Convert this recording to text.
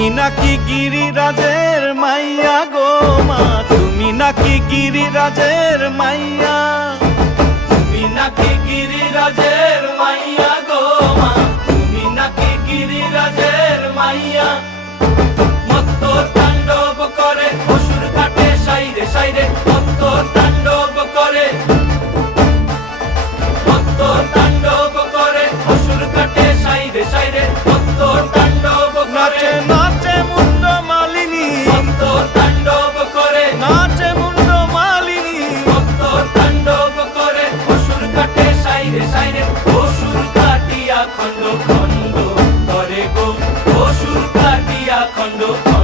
তুমি নাকি গিরিরাজের মাইয়া গো মা, তুমি নাকি গিরিরাজের মাইয়া, তুমি নাকি গিরিরাজের মাইয়া গো মা, তুমি নাকি গিরিরাজের মাইয়া। মত্ত তাণ্ডব করে অসুর ঘাটে সাইরে সাইরে, মত্ত তাণ্ডব করে, মত্ত তাণ্ডব করে অসুর ঘাটে সাইরে সাইরে, মত্ত তাণ্ডব নাচে নাচে মুন্ড মালিনী, মত্ত তাণ্ডব করে নাচে মুন্ড মালিনী, মত্ত তাণ্ডব করে অসুর ঘাটে সাইরে সাইরে, অসুর কাটিয়া খণ্ড খণ্ড করে গো, অসুর কাটিয়া খণ্ড খণ্ড